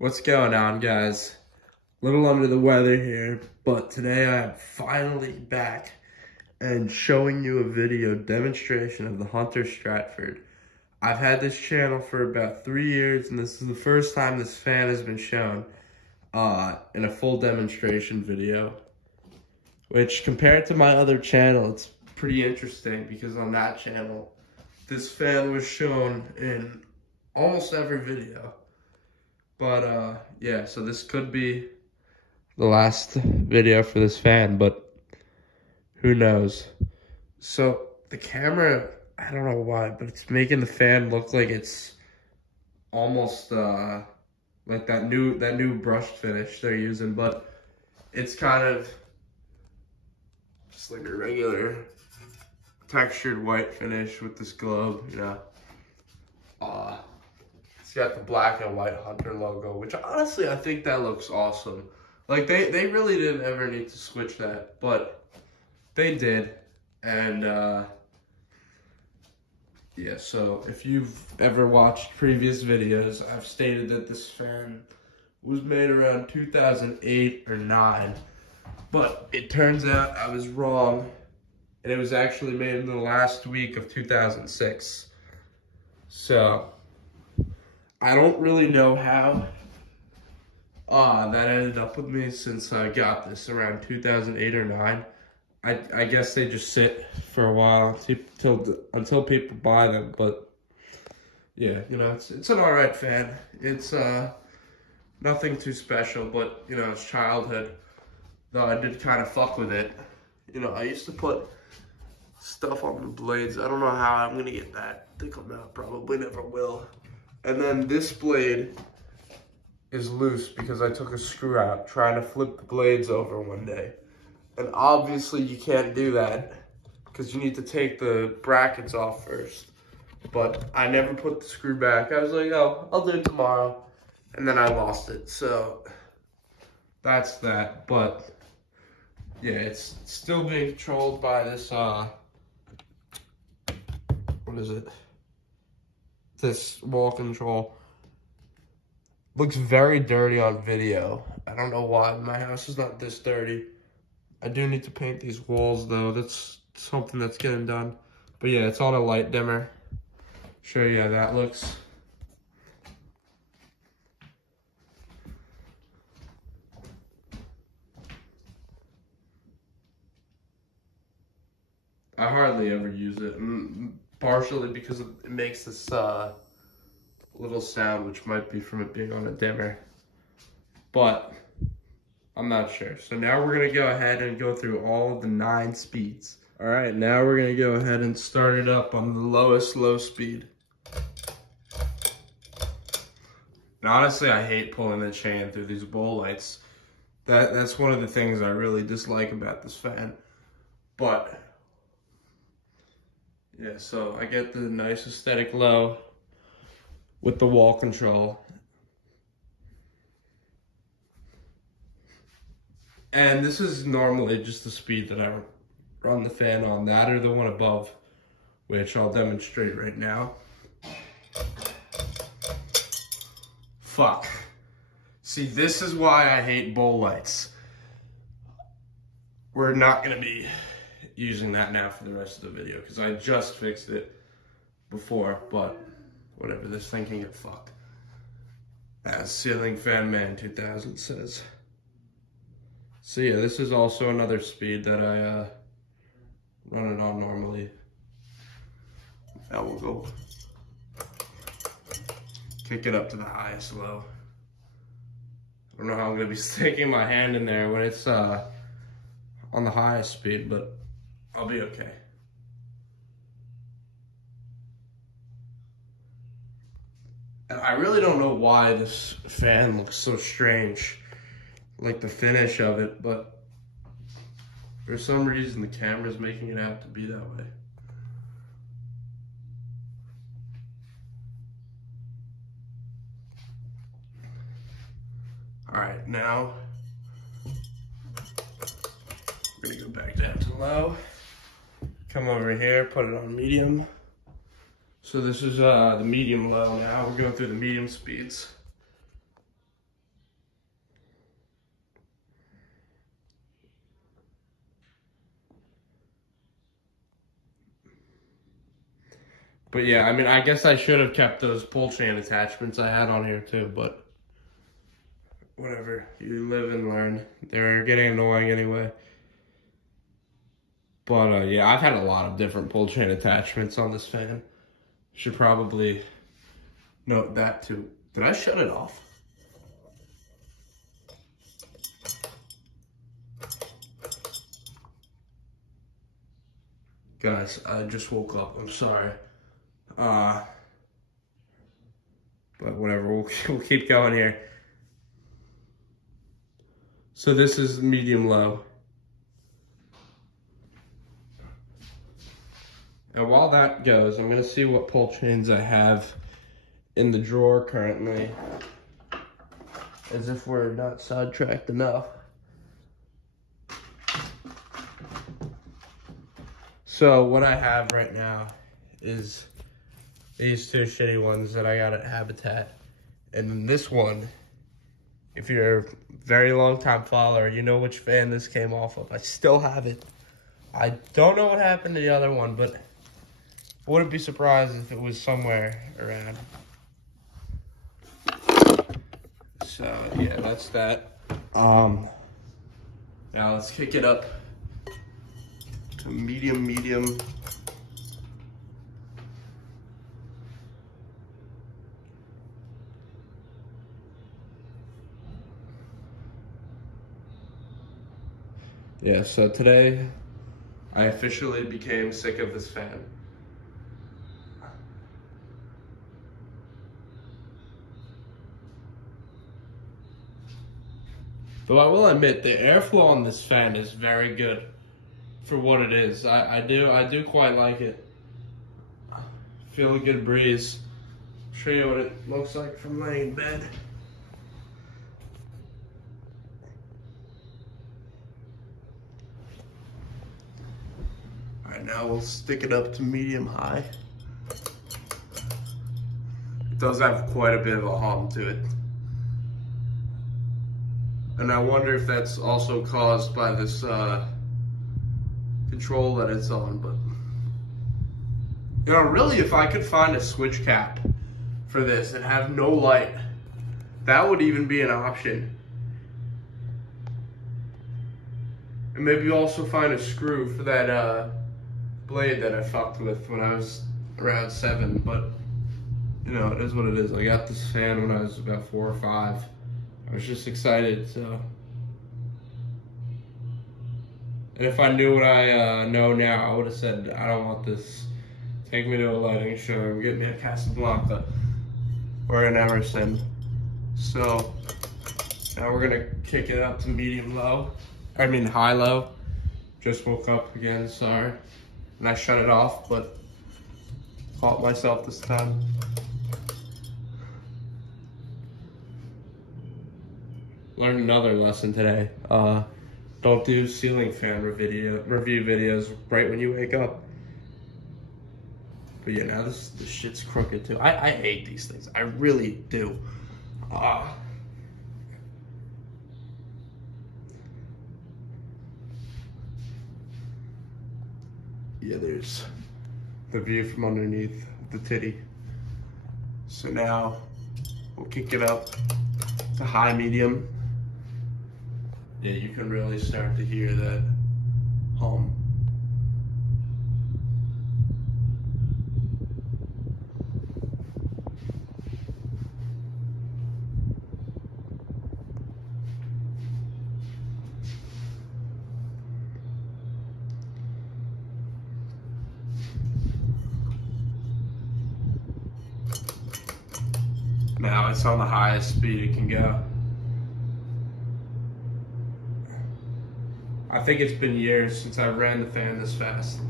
What's going on, guys? A little under the weather here, but today I'm finally back and showing you a video demonstration of the Hunter Stratford. I've had this channel for about 3 years, and this is the first time this fan has been shown in a full demonstration video, which compared to my other channel, it's pretty interesting because on that channel, this fan was shown in almost every video. But yeah, so this could be the last video for this fan, but who knows. So the camera, I don't know why, but it's making the fan look like it's almost like that new brush finish they're using, but it's kind of just like a regular textured white finish with this globe, you know. It's got the black and white Hunter logo, which honestly I think that looks awesome. Like they really didn't ever need to switch that, but they did. And yeah, so if you've ever watched previous videos, I've stated that this fan was made around 2008 or 9, but it turns out I was wrong, and it was actually made in the last week of 2006. So I don't really know how that ended up with me, since I got this around 2008 or 9. I guess they just sit for a while until people buy them. But yeah, you know, it's an alright fan. It's nothing too special, but you know, it's childhood. Though I did kind of fuck with it. You know, I used to put stuff on the blades. I don't know how I'm gonna get that thick on that. Probably never will. And then this blade is loose because I took a screw out trying to flip the blades over one day. And obviously you can't do that because you need to take the brackets off first. But I never put the screw back. I was like, oh, I'll do it tomorrow. And then I lost it. So that's that. But yeah, it's still being controlled by this, what is it? This wall control. Looks very dirty on video. I don't know why. My house is not this dirty. I do need to paint these walls though. That's something that's getting done. But yeah, it's on a light dimmer. Show you how that looks. I hardly ever use it. Partially because it makes this little sound, which might be from it being on a dimmer, but I'm not sure. So now we're gonna go ahead and go through all of the 9 speeds. All right, now we're gonna go ahead and start it up on the lowest low speed. And honestly, I hate pulling the chain through these bowl lights. That's one of the things I really dislike about this fan. But yeah, so I get the nice aesthetic low with the wall control. And this is normally just the speed that I run the fan on, that or the one above, which I'll demonstrate right now. Fuck. See, this is why I hate bowl lights. We're not gonna be using that now for the rest of the video because I just fixed it before, but whatever, this thing can get fucked, as Ceiling Fan Man 2000 says. So yeah, this is also another speed that I run it on normally. Now we'll go kick it up to the highest low. I don't know how I'm gonna be sticking my hand in there when it's on the highest speed, but I'll be okay. And I really don't know why this fan looks so strange, like the finish of it, but for some reason the camera's making it out to be that way. All right, now we're gonna go back down to low. Come over here, put it on medium. So this is the medium low now. We're going through the medium speeds. But yeah, I mean, I guess I should have kept those pull chain attachments I had on here too, but whatever. You live and learn. They're getting annoying anyway. But yeah, I've had a lot of different pull chain attachments on this fan. Should probably note that too. Did I shut it off? Guys, I just woke up. I'm sorry. But whatever, we'll keep going here. So this is medium low. And while that goes, I'm gonna see what pull chains I have in the drawer currently, as if we're not sidetracked enough. So what I have right now is these two shitty ones that I got at Habitat. And then this one, if you're a very long time follower, you know which fan this came off of. I still have it. I don't know what happened to the other one, but wouldn't be surprised if it was somewhere around. So yeah, that's that. Now let's kick it up to medium. Yeah, so today I officially became sick of this fan. Though I will admit, the airflow on this fan is very good for what it is. I do quite like it. Feel a good breeze. Show you what it looks like from laying in bed. Alright, now we'll stick it up to medium high. It does have quite a bit of a hum to it. And I wonder if that's also caused by this control that it's on, but you know, really, if I could find a switch cap for this and have no light, that would even be an option. And maybe also find a screw for that blade that I fucked with when I was around 7, but you know, it is what it is. I got this fan when I was about 4 or 5. I was just excited, so. And if I knew what I know now, I would have said, I don't want this. Take me to a lighting show and get me a Casablanca or an Emerson. So now we're gonna kick it up to high-low. Just woke up again, sorry. And I shut it off, but caught myself this time. Learned another lesson today. Don't do ceiling fan review videos right when you wake up. But yeah, now this shit's crooked too. I hate these things. I really do. Yeah, there's the view from underneath the titty. So now we'll kick it up to high medium. Yeah, you can really start to hear that hum. Now it's on the highest speed it can go. I think it's been years since I ran the fan this fast.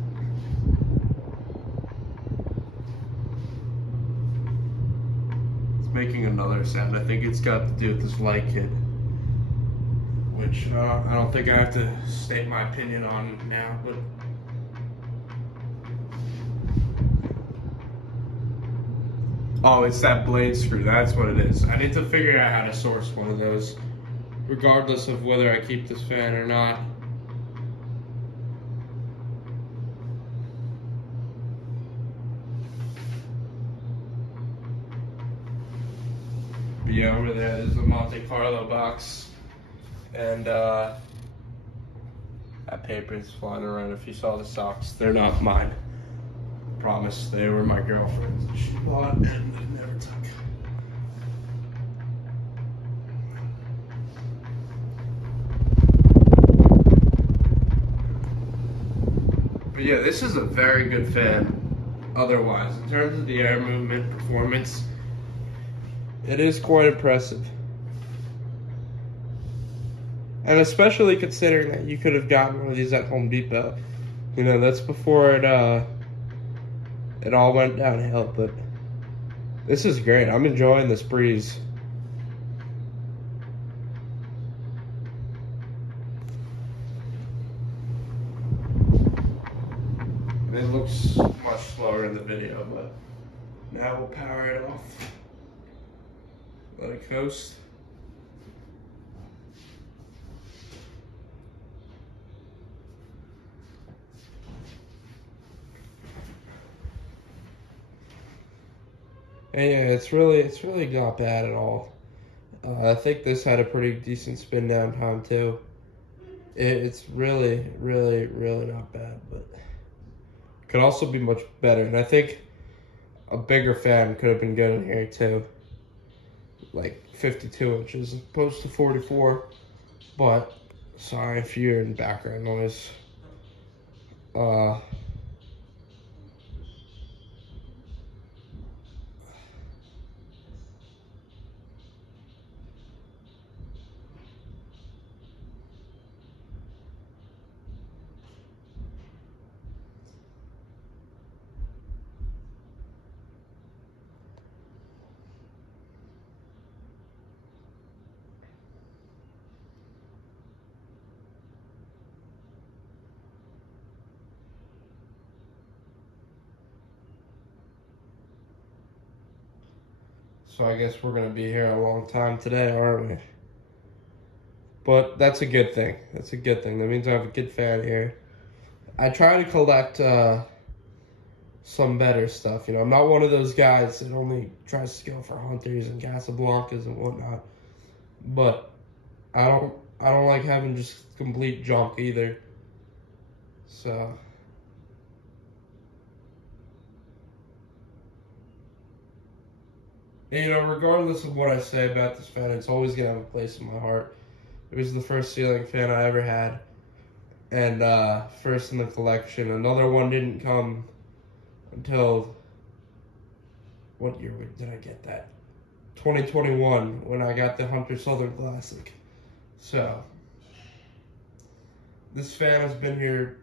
It's making another sound. I think it's got to do with this light kit, which I don't think I have to state my opinion on now, but oh, it's that blade screw. That's what it is. I need to figure out how to source one of those, regardless of whether I keep this fan or not. But yeah, over there's a Monte Carlo box. And that paper is flying around. If you saw the socks, they're not mine. Promise, they were my girlfriend's that she bought and never took. But yeah, this is a very good fan. Otherwise, in terms of the air movement performance, it is quite impressive. And especially considering that you could have gotten one of these at Home Depot. You know, that's before it all went downhill, but this is great. I'm enjoying this breeze. It looks much slower in the video, but now we'll power it off. Let it coast. And yeah, it's really not bad at all. I think this had a pretty decent spin down time too. It's really not bad, but could also be much better. And I think a bigger fan could have been good in here too, like 52 inches as opposed to 44. But sorry if you're in background noise. So I guess we're gonna be here a long time today, aren't we? But that's a good thing. That's a good thing. That means I have a good fan here. I try to collect some better stuff. You know, I'm not one of those guys that only tries to go for Hunters and Casablancas and whatnot. But I don't like having just complete junk either. So and, you know, regardless of what I say about this fan, it's always gonna have a place in my heart. It was the first ceiling fan I ever had, and first in the collection. Another one didn't come until, what year did I get that? 2021, when I got the Hunter Southern Classic. So this fan has been here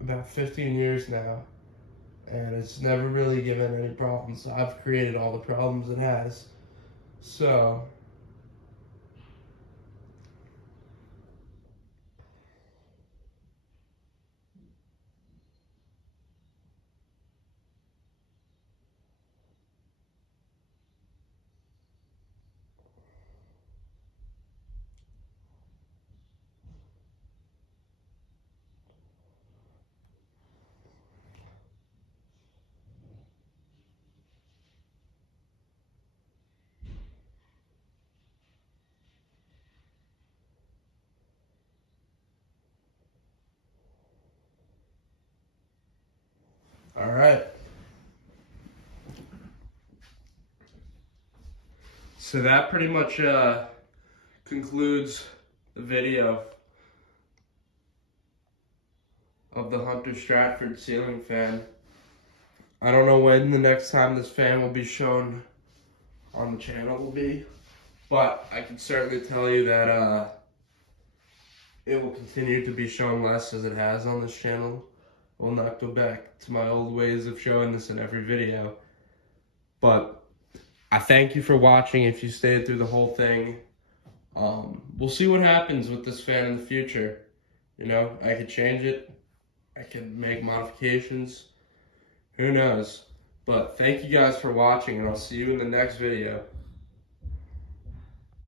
about 15 years now, and it's never really given any problems. I've created all the problems it has. So all right. So that pretty much concludes the video of the Hunter Stratford ceiling fan. I don't know when the next time this fan will be shown on the channel will be, but I can certainly tell you that it will continue to be shown less as it has on this channel. I will not go back to my old ways of showing this in every video. But I thank you for watching if you stayed through the whole thing. We'll see what happens with this fan in the future. You know, I could change it. I could make modifications. Who knows? But thank you guys for watching, and I'll see you in the next video.